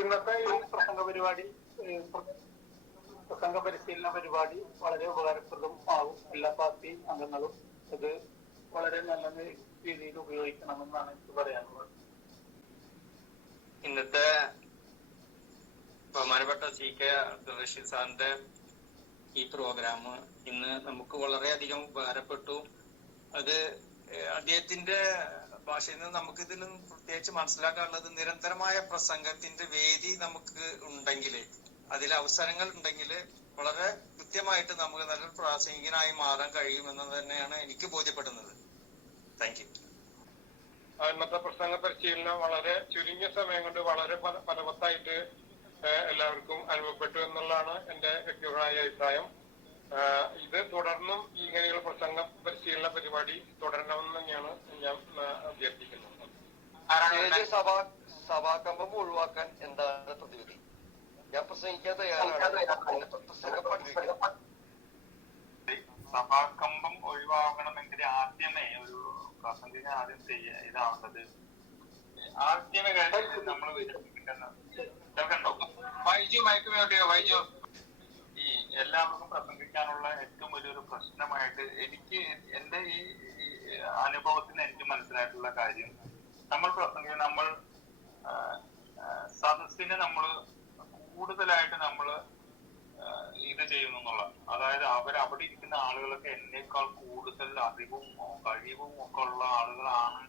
ഇന്നത്തെ ഈ പ്രസംഗ പരിപാടി, പ്രസംഗ പരിശീലന പരിപാടി വളരെ ഉപകാരപ്രദം ആവും. എല്ലാ പാർട്ടി അംഗങ്ങളും ഇത് വളരെ നല്ല രീതിയിൽ ഉപയോഗിക്കണമെന്നാണ് എനിക്ക് പറയാനുള്ളത്. ഇന്നത്തെ ബഹുമാനപ്പെട്ട CK അബ്ദുൾ റഷീദ് സാറിന്റെ ഈ പ്രോഗ്രാം ഇന്ന് നമുക്ക് വളരെയധികം ഉപകാരപ്പെട്ടു. അത് അദ്ദേഹത്തിന്റെ ഭാഷയിൽ നിന്ന് നമുക്ക് ഇതിൽ പ്രത്യേകിച്ച് മനസ്സിലാക്കാനുള്ളത്, നിരന്തരമായ പ്രസംഗത്തിന്റെ വേദി നമുക്ക് ഉണ്ടെങ്കിൽ, അതിൽ അവസരങ്ങൾ ഉണ്ടെങ്കിൽ വളരെ കൃത്യമായിട്ട് നമുക്ക് നല്ലൊരു പ്രാസംഗികനായി മാറാൻ കഴിയുമെന്ന് തന്നെയാണ് എനിക്ക് ബോധ്യപ്പെടുന്നത്. Thank you. ഇന്നത്തെ പ്രസംഗ പരിശീലനം വളരെ ചുരുങ്ങിയ സമയം കൊണ്ട് വളരെ ഫലവത്തായിട്ട് എല്ലാവർക്കും അനുഭവപ്പെട്ടു എന്നുള്ളതാണ് എന്റെ വ്യക്തിപരമായ അഭിപ്രായം. ഇത് തുടർന്നും ഇങ്ങനെയുള്ള പ്രസംഗ പരിശീലന പരിപാടി തുടരണമെന്ന് തന്നെയാണ് ഞാൻ അഭ്യർത്ഥിക്കുന്നത്. സഭാകമ്പം ഒഴിവാക്കാൻ എന്താണ് പ്രതിവിധി? ഞാൻ പ്രസംഗിക്കാൻ തയ്യാറാണ്. സഭാകമ്പം ഒഴിവാക്കണമെങ്കിൽ ആദ്യമേ ഒരു പ്രസംഗിക്കാൻ ആദ്യം ഇതാവേണ്ടത് ആദ്യമേ നമ്മൾ കേൾക്കണ്ടോ? വൈജു ഈ എല്ലാവർക്കും പ്രസംഗിക്കാനുള്ള ഏറ്റവും വലിയൊരു പ്രശ്നമായിട്ട് എനിക്ക് എന്റെ ഈ അനുഭവത്തിന് എനിക്ക് മനസ്സിലായിട്ടുള്ള കാര്യം, നമ്മൾ നമ്മൾ സദസ്സിനെ നമ്മൾ കൂടുതലായിട്ട് നമ്മൾ ഇത് ചെയ്യുന്നു എന്നുള്ളതാണ്. അതായത് അവിടെ ഇരിക്കുന്ന ആളുകളൊക്കെ എന്നേക്കാൾ കൂടുതൽ അറിവും കഴിവും ഒക്കെ ഉള്ള ആളുകളാണ്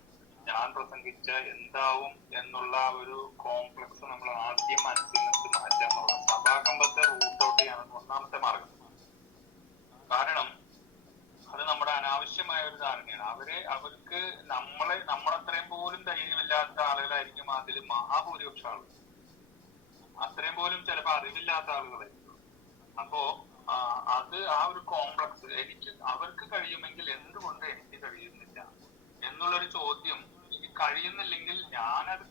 ഞാൻ പ്രസംഗിച്ച എന്താവും എന്നുള്ള ഒരു കോംപ്ലക്സ് നമ്മൾ ആദ്യം മനസ്സിൽ നിന്ന് മാറ്റാൻ എന്നുള്ളത് സഭാകമ്പത്തെ റൂട്ട് ഔട്ട് ചെയ്യാനുള്ള ഒന്നാമത്തെ മാർഗം. കാരണം അത് നമ്മുടെ അനാവശ്യമായ ഒരു ധാരണയാണ്. അവർക്ക് നമ്മളത്രയും പോലും ധൈര്യമില്ലാത്ത ആളുകളായിരിക്കും അതിൽ മഹാഭൂരിപക്ഷം ആളുകൾ. അത്രയും പോലും ചിലപ്പോൾ അറിവില്ലാത്ത ആളുകളായിരിക്കും. അപ്പോ അത് ആ ഒരു കോംപ്ലക്സ്, അവർക്ക് കഴിയുമെങ്കിൽ എന്തുകൊണ്ട് എനിക്ക് കഴിയുന്നില്ല എന്നുള്ളൊരു ചോദ്യം, ഇനി കഴിയുന്നില്ലെങ്കിൽ ഞാനത്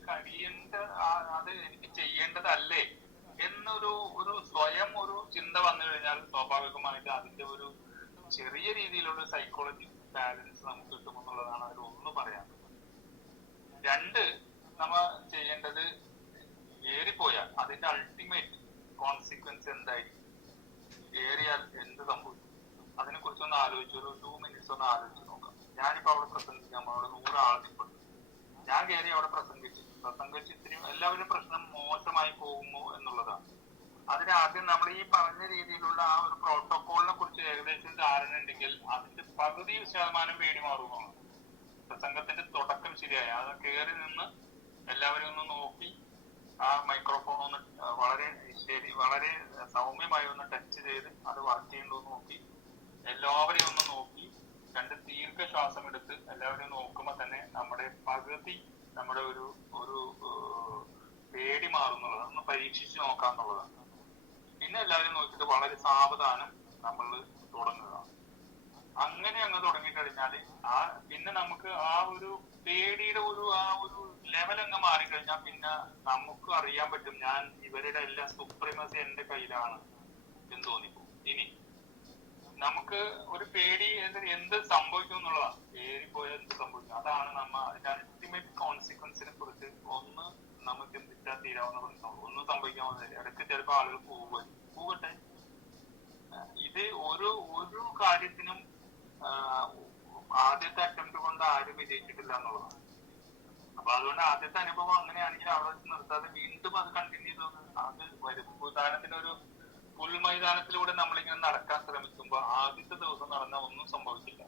അത് എനിക്ക് ചെയ്യേണ്ടതല്ലേ എന്നൊരു സ്വയം ഒരു ചിന്ത വന്നു കഴിഞ്ഞാൽ സ്വാഭാവികമായിട്ട് അതിന്റെ ഒരു ചെറിയ രീതിയിലുള്ള സൈക്കോളജി ബാലൻസ് നമുക്ക് കിട്ടുമെന്നുള്ളതാണ് അതിൽ ഒന്ന് പറയാൻ. രണ്ട്, നമ്മ ചെയ്യേണ്ടത് ഏറിപ്പോയാൽ അതിന്റെ അൾട്ടിമേറ്റ് കോൺസിക്വൻസ് എന്തായിരിക്കും, ഏറിയാൽ എന്ത് സംഭവിക്കും, അതിനെ കുറിച്ചൊന്ന് ആലോചിച്ച് ഒരു 2 minutes ഒന്ന് ആലോചിച്ച് നോക്കാം. ഞാനിപ്പോ അവിടെ പ്രസംഗിക്കാം, അവിടെ 100 ആൾ നിൽപ്പുണ്ട്. ഞാൻ കയറി അവിടെ പ്രസംഗിച്ച് ഇത്രയും എല്ലാവരും പ്രശ്നം മോശമായി പോകുമോ എന്നുള്ളതാണ്. അതിനാദ്യം നമ്മൾ ഈ പറഞ്ഞ രീതിയിലുള്ള ആ ഒരു പ്രോട്ടോകോളിനെ കുറിച്ച് ഏകദേശം ധാരണ ഉണ്ടെങ്കിൽ അതിന്റെ പകുതി ശതമാനം പേടി മാറുന്നതാണ്. പ്രസംഗത്തിന്റെ തുടക്കം ശരിയായ അത് കയറി നിന്ന് എല്ലാവരും ഒന്ന് നോക്കി ആ മൈക്രോഫോൺ ഒന്ന് വളരെ സൗമ്യമായി ഒന്ന് ടച്ച് ചെയ്ത് അത് വർക്ക് ചെയ്യുന്നുണ്ടോ നോക്കി എല്ലാവരെയും ഒന്ന് നോക്കി 2 ദീർഘശ്വാസം എടുത്ത് എല്ലാവരെയും നോക്കുമ്പോ തന്നെ നമ്മുടെ പകുതി നമ്മുടെ ഒരു പേടി മാറുന്നുള്ളത് ഒന്ന് പരീക്ഷിച്ച് നോക്കാന്നുള്ളതാണ്. പിന്നെ എല്ലാവരും നോക്കിയിട്ട് വളരെ സാവധാനം നമ്മൾ തുടങ്ങുക. അങ്ങനെ അങ്ങ് തുടങ്ങിക്കഴിഞ്ഞാല് പിന്നെ നമുക്ക് ആ ഒരു പേടിയുടെ ആ ഒരു ലെവൽ അങ്ങ് മാറിക്കഴിഞ്ഞാൽ പിന്നെ നമുക്ക് അറിയാൻ പറ്റും, ഞാൻ ഇവരുടെ എല്ലാം സുപ്രീമസി എന്റെ കയ്യിലാണ് എന്ന് തോന്നിപ്പോ. ഇനി നമുക്ക് ഒരു പേടി എന്ത് സംഭവിക്കും എന്നുള്ളതാണ്, ഏറിപ്പോയാൽ എന്ത് സംഭവിക്കും, അതാണ് അതിന്റെ അൾട്ടിമേറ്റ് കോൺസിക്വൻസിനെ കുറിച്ച് ഒന്ന് നമ്മൾ ചിന്തിച്ചാൽ തീരാവുന്ന പ്രശ്നമുള്ളൂ. ഒന്നും സംഭവിക്കാവുന്നതില്ല. ഇടയ്ക്ക് ചിലപ്പോൾ ആളുകൾ പോകട്ടെ. ഇത് ഒരു കാര്യത്തിനും ആദ്യത്തെ അറ്റംപ്റ്റ് കൊണ്ട് ആരും വിജയിച്ചിട്ടില്ല എന്നുള്ളതാണ്. അപ്പൊ അതുകൊണ്ട് ആദ്യത്തെ അനുഭവം അങ്ങനെയാണെങ്കിൽ അവിടെ നിർത്താതെ വീണ്ടും അത് കണ്ടിന്യൂ ചെയ്ത് അത് വരും. ഉദാഹരണത്തിന് പുൽമൈതാനത്തിലൂടെ നമ്മളിങ്ങനെ നടക്കാൻ ശ്രമിക്കുമ്പോൾ ആദ്യത്തെ ദിവസം നടന്നാൽ ഒന്നും സംഭവിക്കില്ല,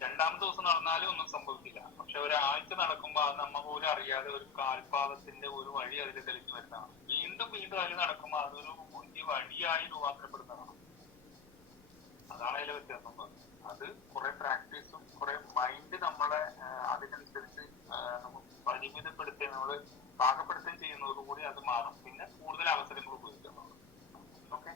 2ാമത്തെ ദിവസം നടന്നാലും ഒന്നും സംഭവിക്കില്ല. പക്ഷെ ഒരാഴ്ച നടക്കുമ്പോൾ അത് നമ്മ പോലും അറിയാതെ ഒരു കാൽപാദത്തിന്റെ ഒരു വഴി അതിൽ തെളിഞ്ഞു വരുന്നതാണ്. വീണ്ടും അതിൽ നടക്കുമ്പോൾ അതൊരു വലിയ വഴിയായി രൂപാന്തരപ്പെടുന്നതാണ്. അതാണ് അതിലെ വ്യത്യാസം. അത് കുറെ പ്രാക്ടീസും കുറെ മൈൻഡ് നമ്മളെ അതിനനുസരിച്ച് നമുക്ക് പരിമിതപ്പെടുത്തി നമ്മള് പാകപ്പെടുത്തുകയും ചെയ്യുന്നതോടുകൂടി അത് മാറും. പിന്നെ കൂടുതൽ അവസരങ്ങൾ ഉപയോഗിക്കുന്നുള്ളൂ. ഓക്കെ.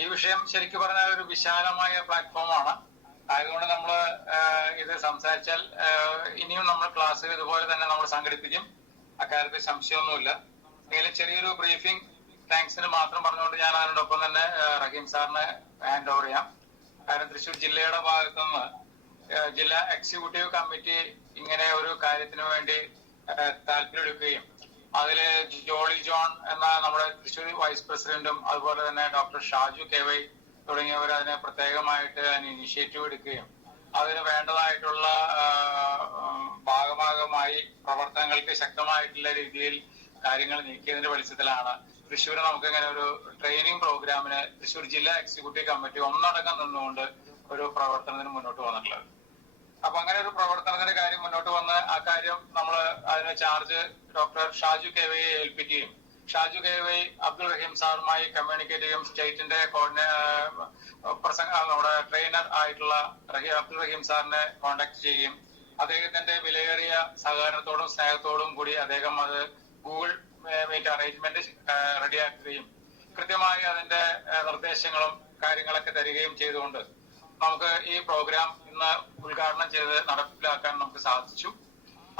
ഈ വിഷയം ശരിക്കും പറഞ്ഞാൽ ഒരു വിശാലമായ പ്ലാറ്റ്ഫോമാണ്. അതുകൊണ്ട് നമ്മൾ ഇത് സംസാരിച്ചാൽ ഇനിയും നമ്മൾ ക്ലാസ് ഇതുപോലെ തന്നെ നമ്മൾ സംഘടിപ്പിക്കും. അക്കാര്യത്തിൽ സംശയമൊന്നുമില്ല. എങ്കിലും ചെറിയൊരു ബ്രീഫിംഗ് താങ്ക്സിന് മാത്രം പറഞ്ഞുകൊണ്ട് ഞാൻ അതിനോടൊപ്പം തന്നെ റഹീം സാറിന് ഹാൻഡ് ഓവർ ചെയ്യാം. കാരണം തൃശ്ശൂർ ജില്ലയുടെ ഭാഗത്തുനിന്ന് ജില്ലാ എക്സിക്യൂട്ടീവ് കമ്മിറ്റി ഇങ്ങനെ ഒരു കാര്യത്തിന് വേണ്ടി താല്പര്യമെടുക്കുകയും അതില് ജോളി ജോൺ എന്ന നമ്മുടെ തൃശ്ശൂർ വൈസ് പ്രസിഡന്റും അതുപോലെ തന്നെ ഡോക്ടർ ഷാജു കെ.വൈ തുടങ്ങിയവർ അതിനെ പ്രത്യേകമായിട്ട് അതിന് ഇനിഷ്യേറ്റീവ് എടുക്കുകയും അതിന് വേണ്ടതായിട്ടുള്ള ഭാഗമായി പ്രവർത്തനങ്ങൾക്ക് ശക്തമായിട്ടുള്ള രീതിയിൽ കാര്യങ്ങൾ നീക്കിയതിന്റെ വെളിച്ചത്തിലാണ് തൃശ്ശൂർ നമുക്ക് ഇങ്ങനെ ഒരു ട്രെയിനിങ് പ്രോഗ്രാമിന് തൃശ്ശൂർ ജില്ലാ എക്സിക്യൂട്ടീവ് കമ്മിറ്റി ഒന്നടങ്കം നിന്നുകൊണ്ട് ഒരു പ്രവർത്തനത്തിന് മുന്നോട്ട് വന്നിട്ടുള്ളത്. അപ്പൊ അങ്ങനെ ഒരു പ്രവർത്തനത്തിന്റെ കാര്യം മുന്നോട്ട് വന്ന് ആ കാര്യം നമ്മൾ അതിന് ചാർജ് ഡോക്ടർ ഷാജു കെ.വൈയെ ഏൽപ്പിക്കുകയും ഷാജു കെ.വൈ അബ്ദുൾ റഹീം സാറുമായി കമ്മ്യൂണിക്കേറ്റ് ചെയ്യും. സ്റ്റേറ്റിന്റെ നമ്മുടെ ട്രെയിനർ ആയിട്ടുള്ള അബ്ദുൾ റഹീം സാറിനെ കോൺടാക്ട് ചെയ്യുകയും അദ്ദേഹത്തിന്റെ വിലയേറിയ സഹകരണത്തോടും സ്നേഹത്തോടും കൂടി അദ്ദേഹം അത് ഗൂഗിൾ മീറ്റ് അറേഞ്ച്മെന്റ് റെഡിയാക്കുകയും കൃത്യമായി അതിന്റെ നിർദ്ദേശങ്ങളും കാര്യങ്ങളൊക്കെ തരികയും ചെയ്തുകൊണ്ട് നമുക്ക് ഈ പ്രോഗ്രാം ഇന്ന് ഉദ്ഘാടനം ചെയ്ത് നടപ്പിലാക്കാൻ നമുക്ക് സാധിച്ചു.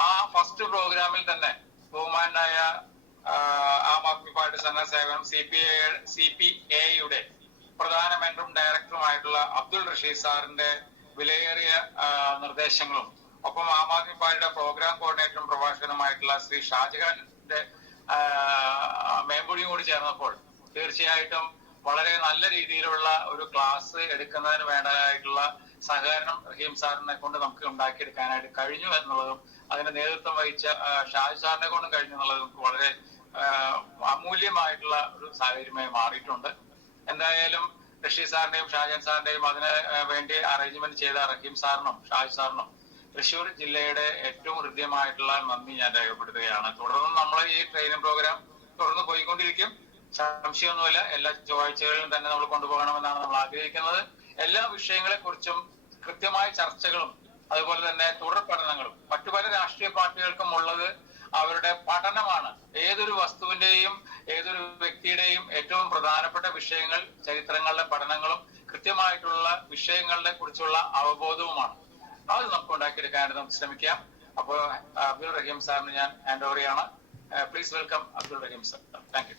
ആ ഫസ്റ്റ് പ്രോഗ്രാമിൽ തന്നെ ബഹുമാനായ ആം ആദ്മി പാർട്ടി സംഘ സേവനം CPA-യുടെ പ്രധാന മെമ്പറും ഡയറക്ടറുമായിട്ടുള്ള അബ്ദുൾ റഷീദ് സാറിന്റെ വിലയേറിയ നിർദ്ദേശങ്ങളും ഒപ്പം ആം ആദ്മി പാർട്ടിയുടെ പ്രോഗ്രാം കോർഡിനേറ്ററും പ്രഭാഷകനുമായിട്ടുള്ള ശ്രീ ഷാജഹാന്റെ മേമ്പൊടിയും കൂടി ചേർന്നപ്പോൾ തീർച്ചയായിട്ടും വളരെ നല്ല രീതിയിലുള്ള ഒരു ക്ലാസ് എടുക്കുന്നതിന് വേണ്ടതായിട്ടുള്ള സഹകരണം റഹീം സാറിനെ കൊണ്ട് നമുക്ക് ഉണ്ടാക്കിയെടുക്കാനായിട്ട് കഴിഞ്ഞു എന്നുള്ളതും അതിന് നേതൃത്വം വഹിച്ച ഷാജി സാറിനെ കൊണ്ടും കഴിഞ്ഞു എന്നുള്ളത് നമുക്ക് വളരെ അമൂല്യമായിട്ടുള്ള ഒരു സാഹചര്യമായി മാറിയിട്ടുണ്ട്. എന്തായാലും റഷീദ് സാറിന്റെയും ഷാജഹാൻ സാറിന്റെയും അതിന് വേണ്ടി അറേഞ്ച്മെന്റ് ചെയ്ത റഹീം സാറിനും ഷാജി സാറിനും തൃശ്ശൂർ ജില്ലയുടെ ഏറ്റവും ഹൃദ്യമായിട്ടുള്ള നന്ദി ഞാൻ രേഖപ്പെടുത്തുകയാണ്. തുടർന്നും നമ്മൾ ഈ ട്രെയിനിങ് പ്രോഗ്രാം തുടർന്ന് പോയിക്കൊണ്ടിരിക്കും. സംശയമൊന്നുമില്ല, എല്ലാ ചൊവ്വാഴ്ചകളിലും തന്നെ നമ്മൾ കൊണ്ടുപോകണമെന്നാണ് നമ്മൾ ആഗ്രഹിക്കുന്നത്. എല്ലാ വിഷയങ്ങളെ കുറിച്ചും കൃത്യമായ ചർച്ചകളും അതുപോലെ തന്നെ തുടർ പഠനങ്ങളും മറ്റു പല രാഷ്ട്രീയ പാർട്ടികൾക്കും ഉള്ളത് അവരുടെ പഠനമാണ്. ഏതൊരു വസ്തുവിന്റെയും ഏതൊരു വ്യക്തിയുടെയും ഏറ്റവും പ്രധാനപ്പെട്ട വിഷയങ്ങൾ ചരിത്രങ്ങളുടെ പഠനങ്ങളും കൃത്യമായിട്ടുള്ള വിഷയങ്ങളെ കുറിച്ചുള്ള അവബോധവുമാണ്. അത് നമുക്ക് ഉണ്ടാക്കിയെടുക്കാനായിട്ട് നമുക്ക് ശ്രമിക്കാം. അപ്പോൾ അബ്ദുൾ റഹീം സാറിന് ഞാൻ ഹാൻഡ് ഓവർ ചെയ്യാണ്. Please welcome Abdul Rahim sir. Thank you.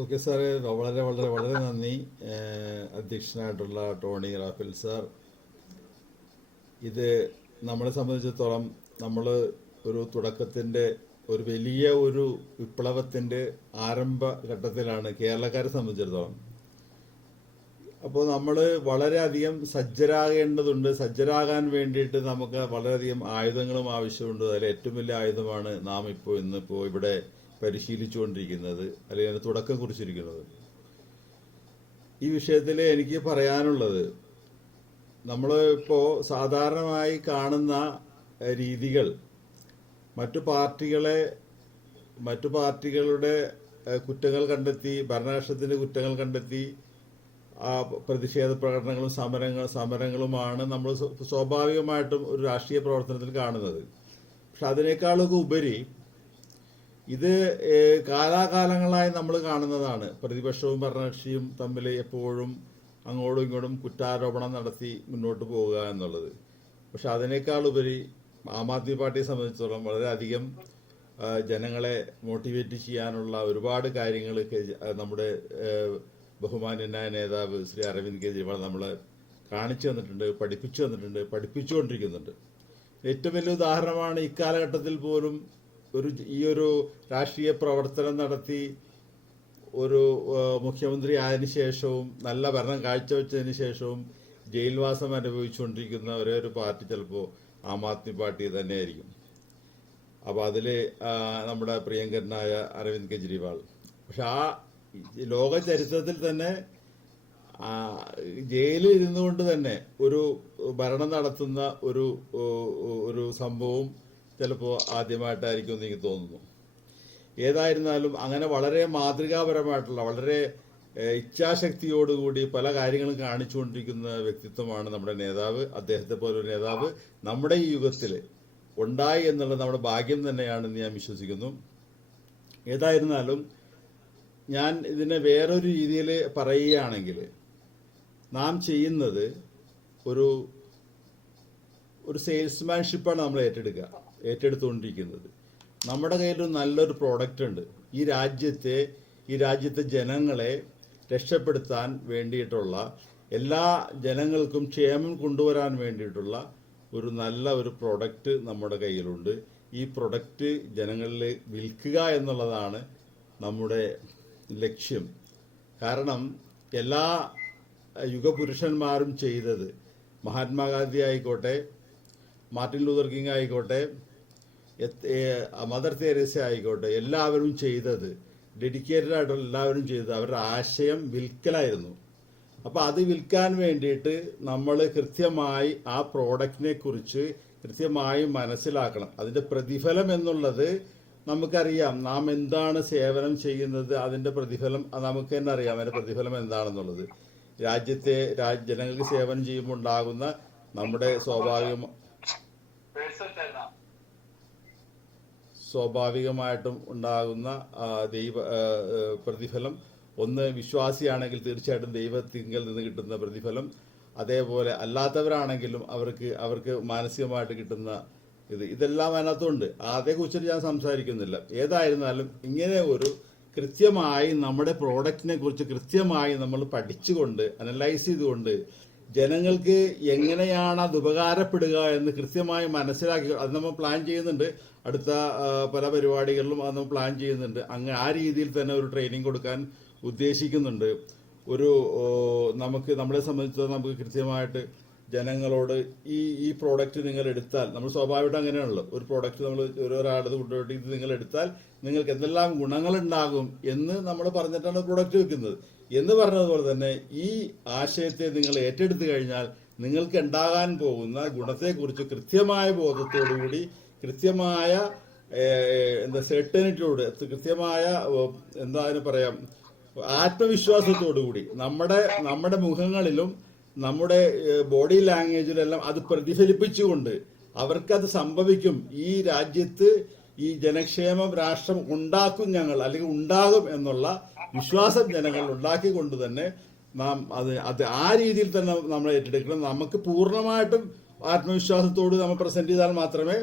Okay സാറേ, വളരെ വളരെ വളരെ നന്ദി. അധ്യക്ഷനായിട്ടുള്ള ടോണി റാഫേൽ സാർ, ഇത് നമ്മളെ സംബന്ധിച്ചിടത്തോളം നമ്മൾ ഒരു തുടക്കത്തിൻ്റെ ഒരു വലിയ ഒരു വിപ്ലവത്തിൻ്റെ ആരംഭഘട്ടത്തിലാണ് കേരളക്കാരെ സംബന്ധിച്ചിടത്തോളം. അപ്പോൾ നമ്മൾ വളരെയധികം സജ്ജരാകേണ്ടതുണ്ട്. സജ്ജരാകാൻ വേണ്ടിയിട്ട് നമുക്ക് വളരെയധികം ആയുധങ്ങളും ആവശ്യമുണ്ട്. അതിൽ ഏറ്റവും വലിയ ആയുധമാണ് നാം ഇന്നിപ്പോൾ ഇവിടെ പരിശീലിച്ചുകൊണ്ടിരിക്കുന്നത്, അല്ലെങ്കിൽ അതിന് തുടക്കം കുറിച്ചിരിക്കുന്നത്. ഈ വിഷയത്തിൽ എനിക്ക് പറയാനുള്ളത്, നമ്മൾ ഇപ്പോൾ സാധാരണമായി കാണുന്ന രീതികൾ മറ്റു പാർട്ടികളുടെ കുറ്റങ്ങൾ കണ്ടെത്തി, ഭരണപക്ഷത്തിന്റെ കുറ്റങ്ങൾ കണ്ടെത്തി ആ പ്രതിഷേധ പ്രകടനങ്ങളും സമരങ്ങളുമാണ് നമ്മൾ സ്വാഭാവികമായിട്ടും ഒരു രാഷ്ട്രീയ പ്രവർത്തനത്തിൽ കാണുന്നത്. പക്ഷെ അതിനേക്കാളൊക്കെ ഉപരി ഇത് കാലാകാലങ്ങളായി നമ്മൾ കാണുന്നതാണ്. പ്രതിപക്ഷവും ഭരണകക്ഷിയും തമ്മിൽ എപ്പോഴും അങ്ങോട്ടും ഇങ്ങോട്ടും കുറ്റാരോപണം നടത്തി മുന്നോട്ട് പോവുക എന്നുള്ളത്. പക്ഷെ അതിനേക്കാൾ ഉപരി ആം ആദ്മി പാർട്ടിയെ സംബന്ധിച്ചിടത്തോളം വളരെയധികം ജനങ്ങളെ മോട്ടിവേറ്റ് ചെയ്യാനുള്ള ഒരുപാട് കാര്യങ്ങൾ നമ്മുടെ ബഹുമാന്യനായ നേതാവ് ശ്രീ അരവിന്ദ് കെജ്രിവാൾ നമ്മളെ കാണിച്ചു തന്നിട്ടുണ്ട്, പഠിപ്പിച്ചു തന്നിട്ടുണ്ട്, പഠിപ്പിച്ചുകൊണ്ടിരിക്കുന്നുണ്ട്. ഏറ്റവും വലിയ ഉദാഹരണമാണ് ഇക്കാലഘട്ടത്തിൽ പോലും ഈ ഒരു രാഷ്ട്രീയ പ്രവർത്തനം നടത്തി ഒരു മുഖ്യമന്ത്രി ആയതിനു ശേഷവും നല്ല ഭരണം കാഴ്ചവെച്ചതിന് ശേഷവും ജയിൽവാസം അനുഭവിച്ചുകൊണ്ടിരിക്കുന്ന ഒരേ ഒരു പാർട്ടി ചിലപ്പോൾ ആം ആദ്മി പാർട്ടി തന്നെയായിരിക്കും. അപ്പോൾ അതിൽ നമ്മുടെ പ്രിയങ്കരനായ അരവിന്ദ് കെജ്രിവാൾ. പക്ഷെ ആ ലോക ചരിത്രത്തിൽ തന്നെ ജയിലിൽ ഇരുന്നുകൊണ്ട് തന്നെ ഒരു ഭരണം നടത്തുന്ന ഒരു സംഭവം ചിലപ്പോൾ ആദ്യമായിട്ടായിരിക്കും എന്ന് എനിക്ക് തോന്നുന്നു. ഏതായിരുന്നാലും അങ്ങനെ വളരെ മാതൃകാപരമായിട്ടുള്ള വളരെ ഇച്ഛാശക്തിയോടുകൂടി പല കാര്യങ്ങളും കാണിച്ചുകൊണ്ടിരിക്കുന്ന വ്യക്തിത്വമാണ് നമ്മുടെ നേതാവ്. അദ്ദേഹത്തെ പോലൊരു നേതാവ് നമ്മുടെ ഈ യുഗത്തിൽ ഉണ്ടായി എന്നുള്ളത് നമ്മുടെ ഭാഗ്യം തന്നെയാണെന്ന് ഞാൻ വിശ്വസിക്കുന്നു. ഏതായിരുന്നാലും ഞാൻ ഇതിനെ വേറൊരു രീതിയിൽ പറയുകയാണെങ്കിൽ, നാം ചെയ്യുന്നത് ഒരു സെയിൽസ്മാൻഷിപ്പാണ് നമ്മൾ ഏറ്റെടുത്തുകൊണ്ടിരിക്കുന്നത്. നമ്മുടെ കയ്യിലൊരു നല്ലൊരു പ്രോഡക്റ്റ് ഉണ്ട്. ഈ രാജ്യത്തെ ജനങ്ങളെ രക്ഷപ്പെടുത്താൻ വേണ്ടിയിട്ടുള്ള, എല്ലാ ജനങ്ങൾക്കും ക്ഷേമം കൊണ്ടുവരാൻ വേണ്ടിയിട്ടുള്ള ഒരു നല്ല ഒരു പ്രൊഡക്റ്റ് നമ്മുടെ കയ്യിലുണ്ട്. ഈ പ്രൊഡക്റ്റ് ജനങ്ങളിൽ വിൽക്കുക എന്നുള്ളതാണ് നമ്മുടെ ലക്ഷ്യം. കാരണം എല്ലാ യുഗപുരുഷന്മാരും ചെയ്തത്, മഹാത്മാഗാന്ധി ആയിക്കോട്ടെ, മാർട്ടിൻ ലൂതർ കിങ് ആയിക്കോട്ടെ, മദർ തെരേസ ആയിക്കോട്ടെ, എല്ലാവരും ചെയ്തത്, ഡെഡിക്കേറ്റഡ് ആയിട്ടുള്ള എല്ലാവരും ചെയ്തത് അവരുടെ ആശയം വിൽക്കലായിരുന്നു. അപ്പോൾ അത് വിൽക്കാൻ വേണ്ടിയിട്ട് നമ്മൾ കൃത്യമായി ആ പ്രോഡക്റ്റിനെ കുറിച്ച് കൃത്യമായി മനസ്സിലാക്കണം. അതിൻ്റെ പ്രതിഫലം എന്നുള്ളത് നമുക്കറിയാം. നാം എന്താണ് സേവനം ചെയ്യുന്നത്, അതിൻ്റെ പ്രതിഫലം നമുക്ക് തന്നെ അറിയാം. അതിൻ്റെ പ്രതിഫലം എന്താണെന്നുള്ളത് രാജ്യത്തെ ജനങ്ങൾക്ക് സേവനം ചെയ്യുമ്പോൾ ഉണ്ടാകുന്ന നമ്മുടെ സ്വാഭാവികമായിട്ടും ഉണ്ടാകുന്ന പ്രതിഫലം, ഒന്ന് വിശ്വാസിയാണെങ്കിൽ തീർച്ചയായിട്ടും ദൈവത്തിങ്കൽ നിന്ന് കിട്ടുന്ന പ്രതിഫലം, അതേപോലെ അല്ലാത്തവരാണെങ്കിലും അവർക്ക് മാനസികമായിട്ട് കിട്ടുന്ന ഇതെല്ലാം അതിനകത്തുണ്ട്. അതേക്കുറിച്ച് ഞാൻ സംസാരിക്കുന്നില്ല. ഏതായിരുന്നാലും ഇങ്ങനെ ഒരു കൃത്യമായി നമ്മുടെ പ്രോഡക്റ്റിനെ കുറിച്ച് കൃത്യമായി നമ്മൾ പഠിച്ചുകൊണ്ട് അനലൈസ് ചെയ്തുകൊണ്ട് ജനങ്ങൾക്ക് എങ്ങനെയാണ് അത് ഉപകാരപ്പെടുക എന്ന് കൃത്യമായി മനസ്സിലാക്കി അത് നമ്മൾ പ്ലാൻ ചെയ്യുന്നുണ്ട്. അടുത്ത പല പരിപാടികളിലും അത് നമ്മൾ പ്ലാൻ ചെയ്യുന്നുണ്ട്. അങ്ങനെ ആ രീതിയിൽ തന്നെ ഒരു ട്രെയിനിങ് കൊടുക്കാൻ ഉദ്ദേശിക്കുന്നുണ്ട്. നമ്മളെ സംബന്ധിച്ചിടത്തോളം നമുക്ക് കൃത്യമായിട്ട് ജനങ്ങളോട് ഈ പ്രോഡക്റ്റ് നിങ്ങൾ എടുത്താൽ, നമ്മൾ സ്വാഭാവികമായിട്ട് അങ്ങനെയാണല്ലോ, ഒരു പ്രോഡക്റ്റ് നമ്മൾ ഒരാളത് കൊണ്ടുപോയിട്ട് ഇത് നിങ്ങൾ എടുത്താൽ നിങ്ങൾക്ക് എന്തെല്ലാം ഗുണങ്ങളുണ്ടാകും എന്ന് നമ്മൾ പറഞ്ഞിട്ടാണ് പ്രോഡക്റ്റ് വെക്കുന്നത്. എന്ന് പറഞ്ഞതുപോലെ തന്നെ ഈ ആശയത്തെ നിങ്ങൾ ഏറ്റെടുത്തു കഴിഞ്ഞാൽ നിങ്ങൾക്ക് ഉണ്ടാകാൻ പോകുന്ന ഗുണത്തെക്കുറിച്ച് കൃത്യമായ ബോധത്തോടുകൂടി, കൃത്യമായ സെർട്ടനിറ്റിയോട്, കൃത്യമായ അതിന് പറയാം ആത്മവിശ്വാസത്തോടുകൂടി നമ്മുടെ മുഖങ്ങളിലും നമ്മുടെ ബോഡി ലാംഗ്വേജിലെല്ലാം അത് പ്രതിഫലിപ്പിച്ചുകൊണ്ട് അവർക്കത് സംഭവിക്കും. ഈ രാജ്യത്ത് ഈ ജനക്ഷേമം രാഷ്ട്രം ഉണ്ടാക്കും ഞങ്ങൾ, അല്ലെങ്കിൽ ഉണ്ടാകും എന്നുള്ള വിശ്വാസം ജനങ്ങൾ ഉണ്ടാക്കിക്കൊണ്ട് തന്നെ നാം അത് ആ രീതിയിൽ തന്നെ നമ്മൾ ഏറ്റെടുക്കണം. നമുക്ക് പൂർണ്ണമായിട്ടും ആത്മവിശ്വാസത്തോട് നമ്മൾ പ്രസന്റ് ചെയ്താൽ മാത്രമേ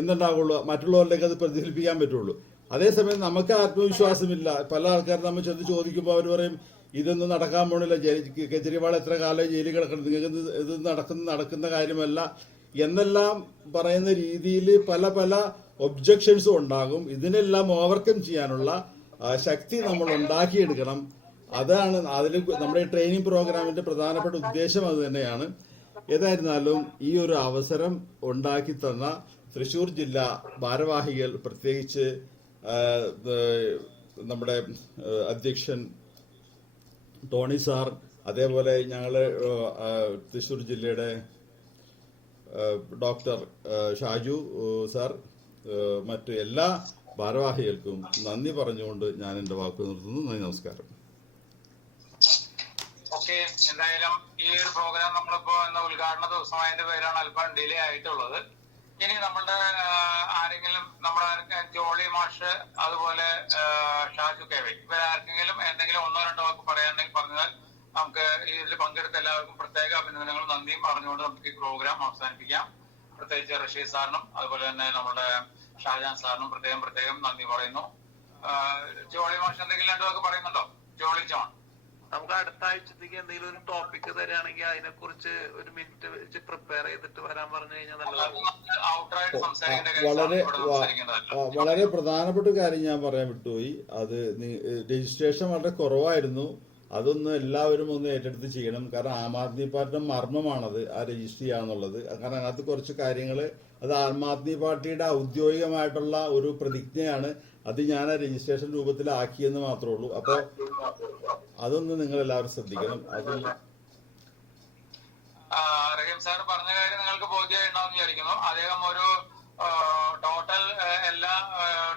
എന്തുണ്ടാവുള്ളൂ, മറ്റുള്ളവരിലേക്ക് അത് പ്രതിഫലിപ്പിക്കാൻ പറ്റുള്ളൂ. അതേസമയം നമുക്ക് ആത്മവിശ്വാസമില്ല. പല ആൾക്കാരും നമ്മൾ ചെന്ന് ചോദിക്കുമ്പോൾ അവർ പറയും ഇതൊന്നും നടക്കാൻ പോണില്ല, കെജ്രിവാൾ എത്ര കാലം ജയിലിൽ കിടക്കണം, നിങ്ങൾക്ക് ഇത് നടക്കുന്ന കാര്യമല്ല എന്നെല്ലാം പറയുന്ന രീതിയിൽ പല ഒബ്ജക്ഷൻസും ഉണ്ടാകും. ഇതിനെല്ലാം ഓവർകം ചെയ്യാനുള്ള ശക്തി നമ്മൾ ഉണ്ടാക്കിയെടുക്കണം. അതാണ് നമ്മുടെ ട്രെയിനിങ് പ്രോഗ്രാമിന്റെ പ്രധാനപ്പെട്ട ഉദ്ദേശം അത് തന്നെയാണ്. ഏതായിരുന്നാലും ഈ ഒരു അവസരം ഉണ്ടാക്കി തന്ന തൃശ്ശൂർ ജില്ലാ ഭാരവാഹികൾ, പ്രത്യേകിച്ച് നമ്മുടെ അധ്യക്ഷൻ ടോണി സാർ, അതേപോലെ ഞങ്ങൾ തൃശ്ശൂർ ജില്ലയുടെ ഡോക്ടർ ഷാജു സാർ, മറ്റു എല്ലാ ഭാരവാഹികൾക്കും നന്ദി പറഞ്ഞുകൊണ്ട് ഞാൻ എൻ്റെ വാക്ക് നിർത്തുന്നു. നന്ദി, നമസ്കാരം. ഓക്കെ, എന്തായാലും ഈ ഒരു പ്രോഗ്രാം നമ്മളിപ്പോ ഉദ്ഘാടന ദിവസമായതിന്റെ പേരാണ് അല്പം ഡിലേ ആയിട്ടുള്ളത്. ഇനി നമ്മളുടെ ആരെങ്കിലും നമ്മുടെ ജോളി മാഷ്, അതുപോലെ ഷാജു കെ വൈ, ഇവരാർക്കെങ്കിലും എന്തെങ്കിലും ഒന്നോ രണ്ടോ വാക്ക് പറയാനുണ്ടെങ്കിൽ പറഞ്ഞാൽ നമുക്ക് ഇതിൽ പങ്കെടുത്ത എല്ലാവർക്കും പ്രത്യേക അഭിനന്ദനങ്ങളും നന്ദിയും പറഞ്ഞുകൊണ്ട് നമുക്ക് ഈ പ്രോഗ്രാം അവസാനിപ്പിക്കാം. പ്രത്യേകിച്ച് റഷീദ് സാറിനും അതുപോലെ തന്നെ നമ്മുടെ ഷാജാൻ സാറിനും പ്രത്യേകം നന്ദി പറയുന്നു. ജോളി മാഷ് എന്തെങ്കിലും രണ്ടു വാക്ക് പറയുന്നുണ്ടോ? ജോളി ജോൺ, നമുക്ക് അടുത്ത ആഴ്ചത്തേക്ക് എന്തെങ്കിലും ഒരു ടോപ്പിക് തരികയാണെങ്കിൽ അതിനെ കുറിച്ച് ഒരു മിനിറ്റ് വെച്ച് പ്രിപ്പയർ ചെയ്തിട്ട് വരാൻ പറഞ്ഞു കഴിഞ്ഞാൽ വളരെ പ്രധാനപ്പെട്ട കാര്യം ഞാൻ പറയാൻ വിട്ടുപോയി. അത് രജിസ്ട്രേഷൻ വളരെ കുറവായിരുന്നു. അതൊന്ന് എല്ലാവരും ഒന്ന് ഏറ്റെടുത്ത് ചെയ്യണം. കാരണം ആം ആദ്മി പാർട്ടിയുടെ മർമ്മമാണത്, ആ രജിസ്റ്റർ ചെയ്യാന്നുള്ളത്. കാരണം അതിനകത്ത് കുറച്ച് കാര്യങ്ങൾ, അത് ആം ആദ്മി പാർട്ടിയുടെ ഔദ്യോഗികമായിട്ടുള്ള ഒരു പ്രതിജ്ഞയാണ്. അത് ഞാൻ ആ രജിസ്ട്രേഷൻ രൂപത്തിലാക്കിയെന്ന് മാത്രമേ ഉള്ളൂ. അപ്പോൾ അതൊന്ന് നിങ്ങൾ എല്ലാവരും ശ്രദ്ധിക്കണം. റഹീം സാർ പറഞ്ഞ കാര്യം നിങ്ങൾക്ക് ബോധ്യമായിട്ടുണ്ടാവും വിചാരിക്കുന്നു. അദ്ദേഹം ഒരു ടോട്ടൽ എല്ലാ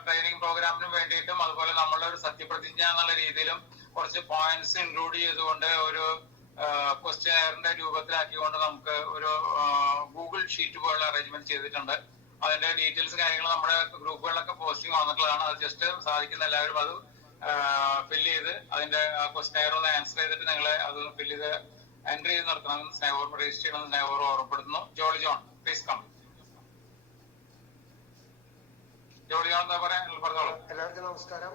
ട്രെയിനിങ് പ്രോഗ്രാമിനും വേണ്ടിയിട്ടും അതുപോലെ നമ്മളുടെ ഒരു സത്യപ്രതിജ്ഞ എന്നുള്ള രീതിയിലും കുറച്ച് പോയിന്റ്സ് ഇൻക്ലൂഡ് ചെയ്തുകൊണ്ട് ഒരു ക്വസ്റ്റ്യനറിന്റെ രൂപത്തിലാക്കിക്കൊണ്ട് നമുക്ക് ഒരു ഗൂഗിൾ ഷീറ്റ് പോലുള്ള അറേഞ്ച്മെന്റ് ചെയ്തിട്ടുണ്ട്. അതിന്റെ ഡീറ്റെയിൽസ് കാര്യങ്ങൾ നമ്മുടെ ഗ്രൂപ്പുകളിലൊക്കെ പോസ്റ്റിംഗ് വന്നിട്ടുള്ളതാണ്. അത് ജസ്റ്റ് സാധിക്കുന്ന എല്ലാവരും അത് ഫില്ല് ചെയ്ത് അതിന്റെ ക്വസ്റ്റ്യനർ ഒന്ന് ആൻസർ ചെയ്തിട്ട് നിങ്ങളെ അത് ഫില്ല് ചെയ്ത് എൻട്രി ചെയ്ത് നിർത്തണം, രജിസ്റ്റർ ചെയ്യണമെന്ന് സ്നേഹപൂർവ്വം ഓർമ്മപ്പെടുത്തുന്നു. Jolly John, please come. ജോളി ജോൺ എന്താ പറയാ? പറഞ്ഞോളൂ. എല്ലാവർക്കും നമസ്കാരം.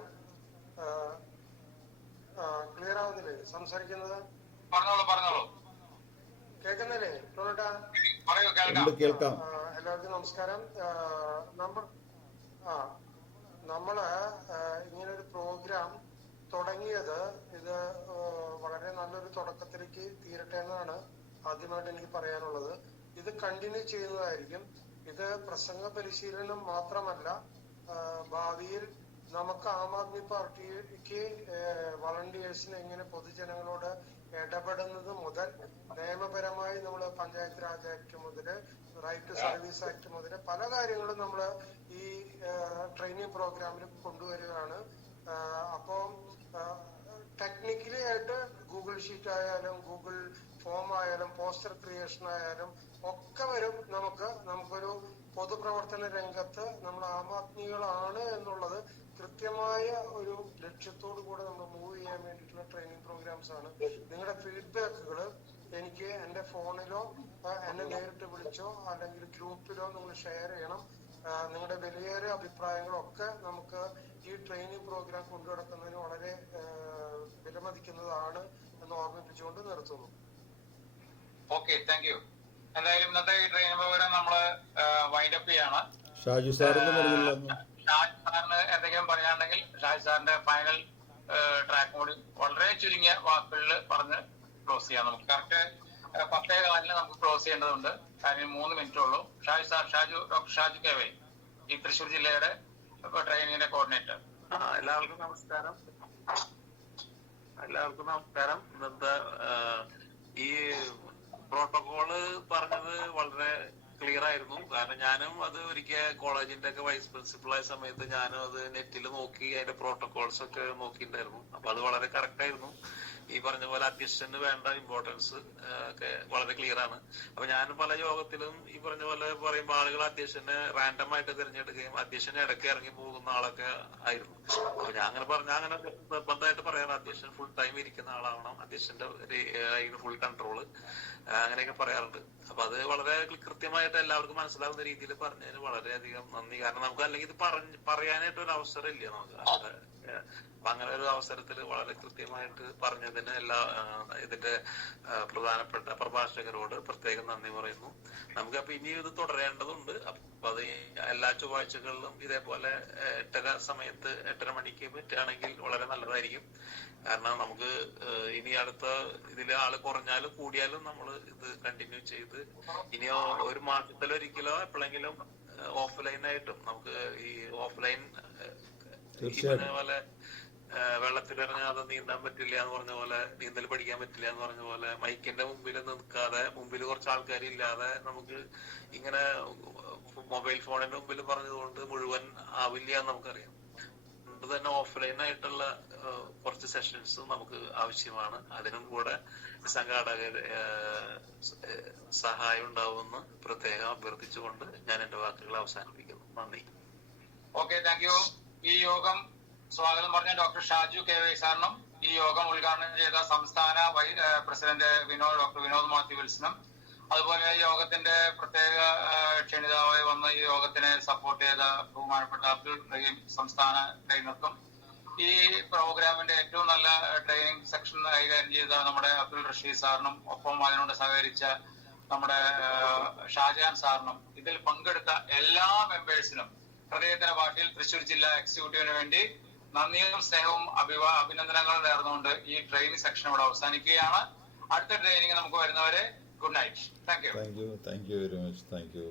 ക്ലിയർ ആവുന്നില്ലേ സംസാരിക്കുന്നത്? പറഞ്ഞോളൂ. കേൾക്കുന്നില്ലേ? പറയൂ, കേൾക്കാം. കേൾക്കാം. എല്ലാവർക്കും നമസ്കാരം. നമ്മള് ഇങ്ങനൊരു പ്രോഗ്രാം തുടങ്ങിയത് ഇത് വളരെ നല്ലൊരു തുടക്കത്തിലേക്ക് തീരട്ടെ എന്നാണ് ആദ്യമായിട്ട് എനിക്ക് പറയാനുള്ളത്. ഇത് കണ്ടിന്യൂ ചെയ്യുന്നതായിരിക്കും. ഇത് പ്രസംഗ പരിശീലനം മാത്രമല്ല, ഭാവിയിൽ നമുക്ക് ആം ആദ്മി പാർട്ടിക്ക് വളണ്ടിയേഴ്സിന് എങ്ങനെ പൊതുജനങ്ങളോട് ഇടപെടുന്നത് മുതൽ നിയമപരമായി നമ്മൾ പഞ്ചായത്ത് രാജ് ആക്ട് മുതൽ റൈറ്റ് ടു സർവീസ് ആക്ട് മുതൽ പല കാര്യങ്ങളും നമ്മൾ ഈ ട്രെയിനിങ് പ്രോഗ്രാമിൽ കൊണ്ടുവരികയാണ്. അപ്പോൾ ടെക്നിക്കലി ആയിട്ട് ഗൂഗിൾ ഷീറ്റ് ആയാലും ഗൂഗിൾ ഫോം ആയാലും പോസ്റ്റർ ക്രിയേഷൻ ആയാലും ഒക്കെ വരും. നമുക്കൊരു പൊതുപ്രവർത്തന രംഗത്ത് നമ്മൾ ആം ആദ്മികളാണ് എന്നുള്ളത് കൃത്യമായ ഒരു ലക്ഷ്യത്തോടു കൂടെ നമ്മൾ മൂവ് ചെയ്യാൻ വേണ്ടിയിട്ടുള്ള ട്രെയിനിങ് പ്രോഗ്രാംസ് ആണ്. നിങ്ങളുടെ ഫീഡ്ബാക്കുകൾ എനിക്ക് എൻ്റെ ഫോണിലോ എന്നെ നേരിട്ട് വിളിച്ചോ അല്ലെങ്കിൽ ഗ്രൂപ്പിലോ നിങ്ങൾ ഷെയർ ചെയ്യണം. നിങ്ങളുടെ വിലയേറിയ അഭിപ്രായങ്ങളൊക്കെ നമുക്ക് ഈ ട്രെയിനിങ് പ്രോഗ്രാം കൊണ്ടുനടക്കുന്നതിന് വളരെ വിലമതിക്കുന്നതാണ് എന്ന് ഓർമ്മിപ്പിച്ചുകൊണ്ട് നിർത്തുന്നു. Okay, thank you. എന്തായാലും ഇന്നത്തെ ഈ ട്രെയിനിങ് പ്രോഗ്രാം നമ്മള് വൈൻഡ് അപ്പ് ചെയ്യാണ്. ഷാജു സാറിന് ഷാജു സാറിന് എന്തെങ്കിലും പറയാനുണ്ടെങ്കിൽ ഷാജു സാറിന്റെ ഫൈനൽ ട്രാക്ക് കൂടി വളരെ ചുരുങ്ങിയ വാക്കുകളിൽ പറഞ്ഞ് ക്ലോസ് ചെയ്യാം. നമുക്ക് കറക്റ്റ് 10:15 നമുക്ക് ക്ലോസ് ചെയ്യേണ്ടതുണ്ട്. അതിന് 3 മിനിറ്റേ ഉള്ളൂ. ഡോക്ടർ ഷാജു കെ.വൈ, ഈ തൃശ്ശൂർ ജില്ലയുടെ ട്രെയിനിങ്ങിന്റെ കോർഡിനേറ്റർ. എല്ലാവർക്കും നമസ്കാരം. ഇന്നത്തെ ഈ പ്രോട്ടോകോള് പറഞ്ഞത് വളരെ ക്ലിയർ ആയിരുന്നു. കാരണം ഞാനും അത് ഒരിക്കൽ കോളേജിന്റെ ഒക്കെ വൈസ് പ്രിൻസിപ്പൾ ആയ സമയത്ത് ഞാനും അത് നെറ്റിൽ നോക്കി അതിന്റെ പ്രോട്ടോകോൾസ് ഒക്കെ നോക്കിയിട്ടുണ്ടായിരുന്നു. അപ്പൊ അത് വളരെ കറക്റ്റ് ആയിരുന്നു. ഈ പറഞ്ഞ പോലെ അധ്യക്ഷന് വേണ്ട ഇമ്പോർട്ടൻസ് ഒക്കെ വളരെ ക്ലിയർ ആണ്. അപ്പൊ ഞാനും പല യോഗത്തിലും ഈ പറഞ്ഞ പോലെ പറയുമ്പോൾ ആളുകൾ അധ്യക്ഷനെ റാൻഡം ആയിട്ട് തിരഞ്ഞെടുക്കുകയും അധ്യക്ഷന് ഇടയ്ക്ക് ഇറങ്ങി പോകുന്ന ആളൊക്കെ ആയിരുന്നു. അപ്പൊ ഞാൻ അങ്ങനെ നിർബന്ധമായിട്ട് പറയാറ്, അധ്യക്ഷൻ ഫുൾ ടൈം ഇരിക്കുന്ന ആളാവണം, അധ്യക്ഷന്റെ ഫുൾ കൺട്രോള്, അങ്ങനെയൊക്കെ പറയാറുണ്ട്. അപ്പൊ അത് വളരെ കൃത്യമായിട്ട് എല്ലാവർക്കും മനസ്സിലാവുന്ന രീതിയിൽ പറഞ്ഞതിന് വളരെയധികം നന്ദി. കാരണം നമുക്ക് അല്ലെങ്കിൽ ഇത് പറയാനായിട്ട് ഒരു അവസരം ഇല്ല നമുക്ക്. അപ്പൊ അങ്ങനെ ഒരു അവസരത്തിൽ വളരെ കൃത്യമായിട്ട് പറഞ്ഞതിന് ഇതിന്റെ പ്രധാനപ്പെട്ട പ്രഭാഷകരോട് പ്രത്യേകം നന്ദി പറയുന്നു. നമുക്കപ്പൊ ഇനിയും ഇത് തുടരേണ്ടതുണ്ട്. അപ്പൊ അത് എല്ലാ ചൊവ്വാഴ്ചകളിലും ഇതേപോലെ 8:30 സമയത്ത് 8:30 മണിക്ക് പറ്റുകയാണെങ്കിൽ വളരെ നല്ലതായിരിക്കും. കാരണം നമുക്ക് ഇനി അടുത്ത ഇതില് ആള് കുറഞ്ഞാലും കൂടിയാലും നമ്മൾ ഇത് കണ്ടിന്യൂ ചെയ്ത് ഇനിയോ ഒരു മാസത്തിലൊരിക്കലോ എപ്പോഴെങ്കിലും ഓഫ്ലൈനായിട്ടും നമുക്ക് ഈ ഓഫ്ലൈൻ പോലെ വെള്ളത്തിലിറങ്ങാതെ നീന്താൻ പറ്റില്ല എന്ന് പറഞ്ഞ പോലെ, നീന്തൽ പഠിക്കാൻ പറ്റില്ല എന്ന് പറഞ്ഞ പോലെ, മൈക്കിന്റെ മുമ്പിൽ നിൽക്കാതെ മുമ്പിൽ കുറച്ച് ആൾക്കാരില്ലാതെ നമുക്ക് ഇങ്ങനെ മൊബൈൽ ഫോണിന്റെ മുമ്പിൽ പറഞ്ഞതുകൊണ്ട് മുഴുവൻ ആവില്ല എന്ന് നമുക്കറിയാം. അതുകൊണ്ട് തന്നെ ഓഫ്ലൈൻ ആയിട്ടുള്ള കുറച്ച് സെഷൻസ് നമുക്ക് ആവശ്യമാണ്. അതിനും കൂടെ സംഘാടകർ സഹായം ഉണ്ടാവുമെന്ന് പ്രത്യേകം അഭ്യർത്ഥിച്ചുകൊണ്ട് ഞാൻ എന്റെ വാക്കുകൾ അവസാനിപ്പിക്കുന്നു. നന്ദി. Okay, thank you. ഈ യോഗം സ്വാഗതം പറഞ്ഞ ഡോക്ടർ ഷാജു കെ.വൈ സാറിനും ഈ യോഗം ഉദ്ഘാടനം ചെയ്ത സംസ്ഥാന പ്രസിഡന്റ് ഡോക്ടർ വിനോദ് മാത്യു വിൽസനും, അതുപോലെ യോഗത്തിന്റെ പ്രത്യേക ക്ഷണിതാവായി വന്ന ഈ യോഗത്തിനെ സപ്പോർട്ട് ചെയ്ത ബഹുമാനപ്പെട്ട അബ്ദുൾ റഹീം സംസ്ഥാന ട്രെയിനർക്കും, ഈ പ്രോഗ്രാമിന്റെ ഏറ്റവും നല്ല ട്രെയിനിങ് സെക്ഷൻ കൈകാര്യം ചെയ്ത നമ്മുടെ അബ്ദുൾ റഷീദ് സാറിനും, ഒപ്പം അതിനോട് സഹകരിച്ച നമ്മുടെ ഷാജഹാൻ സാറിനും, ഇതിൽ പങ്കെടുത്ത എല്ലാ മെമ്പേഴ്സിനും ഹൃദയത്തിന്റെ ഭാഷയിൽ തൃശ്ശൂർ ജില്ലാ എക്സിക്യൂട്ടീവിന് വേണ്ടി നന്ദിയും സ്നേഹവും അഭിനന്ദനങ്ങളും നേർന്നുകൊണ്ട് ഈ ട്രെയിനിങ് സെക്ഷൻ ഇവിടെ അവസാനിക്കുകയാണ്. അടുത്ത ട്രെയിനിങ് നമുക്ക് വരുന്നവരെ good night. Thank you. Thank you very much. Thank you.